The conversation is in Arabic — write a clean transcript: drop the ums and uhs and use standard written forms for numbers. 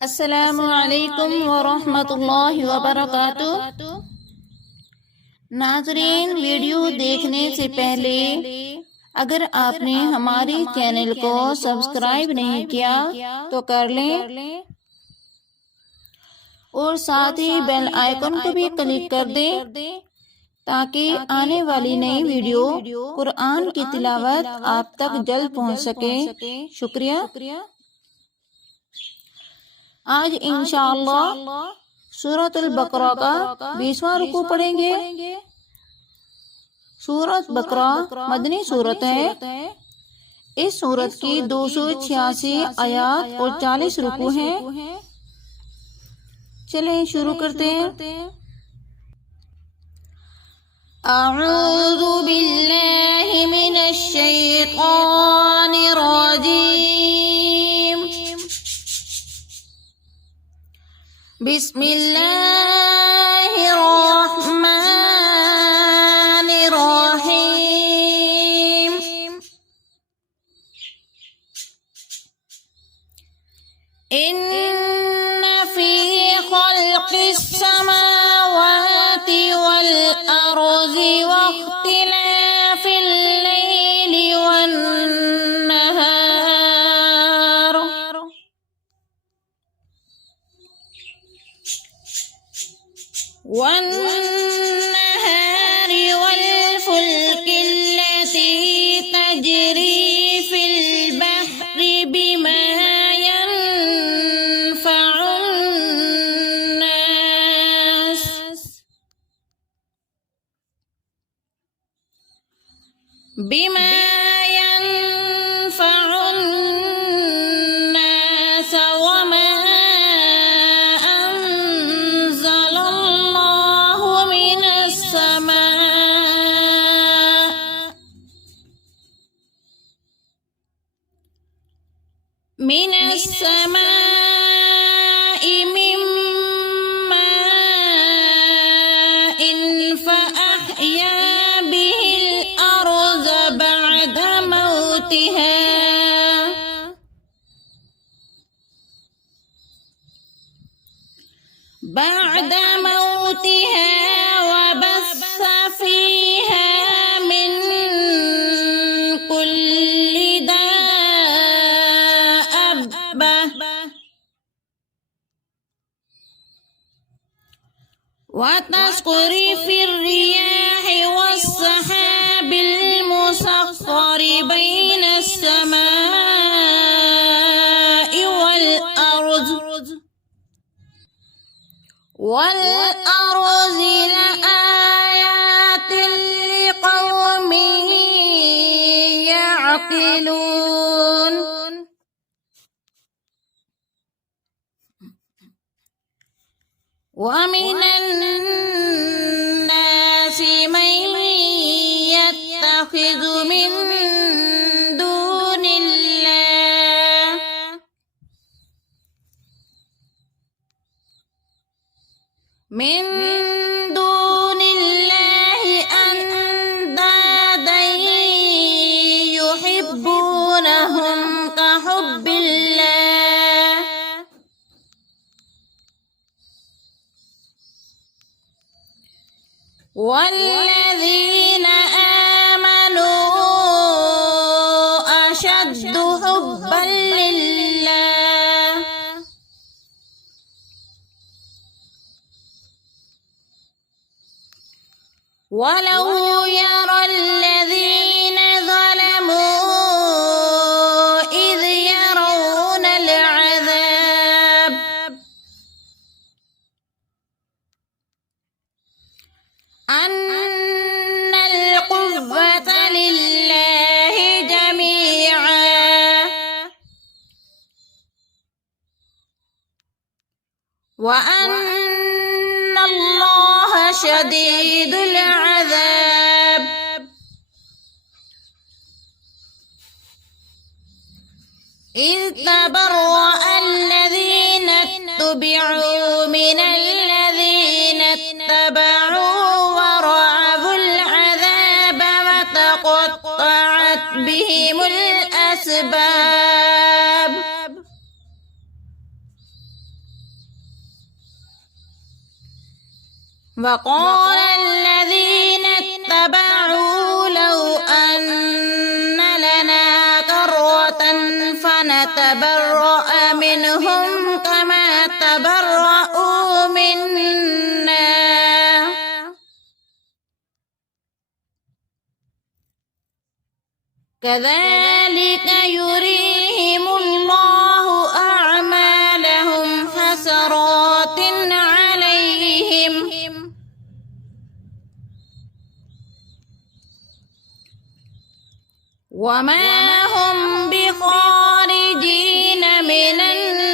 अस्सलामु अलैकुम वरहमतुल्लाहि वबरकातुह। नाज़रीन, वीडियो देखने से पहले अगर आपने हमारे चैनल को सब्सक्राइब नहीं किया तो कर लें और साथ ही बेल आइकन को भी क्लिक कर दें ताकि आने वाली नई वीडियो कुरान की तिलावत आप तक जल्द पहुंच सके। शुक्रिया। आज इंशाअल्लाह सूरतुल बकरा का 20वां रुकू पढ़ेंगे। सूरत बकरा मदनी सूरत है। इस सूरत की 286 आयात और 40 रुकू हैं। चलें शुरू करते हैं। अऊज़ु बिल्लाहि मिनश शैतानिर रजीम। बिस्मिल्लाहिर्रहमानिर्रहीम। इन्न फी खल्क़िस समावाति वल अर्ज़ि वख्तिलाफिल लैलि वन नहार والنهار والفلك التي تجري في البحر بما ينفع الناس وما أنزل الله من السماء من ماء فأحيا به الأرض بعد موتها وبث فيها من كل دابة وتصريف الرياح والسحاب المسخر بين السماء والأرض لآيات لقوم يعقلون. ومن الناس من يتخذ من دون الله أندادا يحبونهم كحب الله والذين آمنوا أشد حبا لله. ولو يرى الذين ظلموا إذ يرون العذاب أن القوة لله جميعا وأن الله شديد العذاب. إذ تبرأ الذين اتبعوا من الذين اتبعوا ورأوا العذاب وتقطعت بهم الأسباب. وقال الذين اتبعوا لو أن لنا كرة فنتبرأ منهم كما تبرأوا منا كذلك يريهم الله أعمالهم حسرات عليهم وما هم بخارجين من النار